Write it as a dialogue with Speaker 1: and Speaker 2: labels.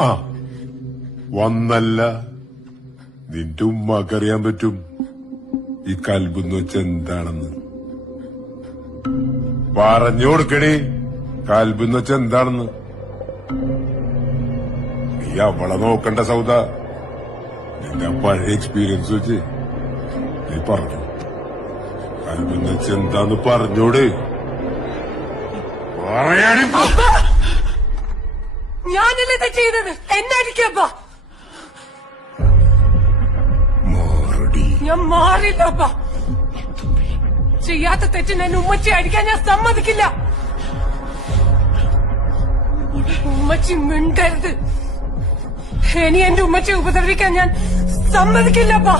Speaker 1: ആ വന്നല്ല. നിന്റെ ഉമ്മാക്കറിയാൻ പറ്റും ഈ കൽബെന്ന് വെച്ച എന്താണെന്ന്. പറഞ്ഞു കൊടുക്കണേ കൽബെന്ന് വെച്ച എന്താണെന്ന്. നീ അവളെ നോക്കണ്ട സൗദ. നിന്റെ പഴയ എക്സ്പീരിയൻസ് വെച്ച് നീ പറഞ്ഞു. കൽബെന്ന് വെച്ച എന്താന്ന് പറഞ്ഞോട്. പറയാടി
Speaker 2: ഞാനല്ലേ ഇത് ചെയ്തത്? എന്നെ അടിക്കപ്പാ ഞാൻ മാറില്ലപ്പാ ചെയ്യാത്ത തെറ്റിന് എന്നെ ഉമ്മച്ചി അടിക്കാൻ ഞാൻ സമ്മതിക്കില്ല. ഉമ്മച്ചി മിണ്ടരുത്. ഇനി എന്റെ ഉമ്മച്ചി ഉപദ്രവിക്കാൻ ഞാൻ സമ്മതിക്കില്ലപ്പാ